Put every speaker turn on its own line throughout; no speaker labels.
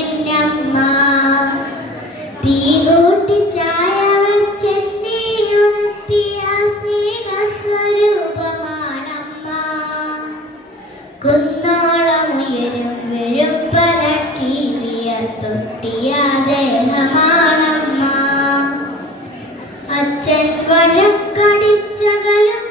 എന്നമ്മ തീ ചായ അച്ഛൻ വഴക്കടിച്ചകലും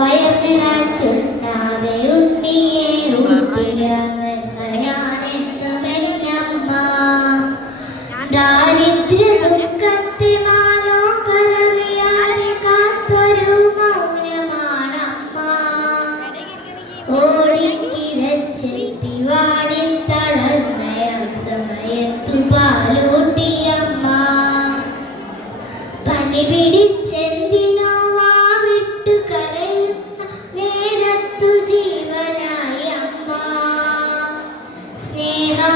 വയറിന് ഞാൻ ചുട്ടാതെ ഉണ്ണിയെ ദാരിദ്ര്യ സ്നേഹം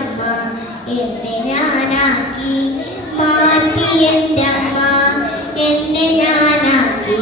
എന്നെ ഞാനാക്കി മാറ്റി എന്റെ അമ്മ. എന്നെ ഞാനാക്കി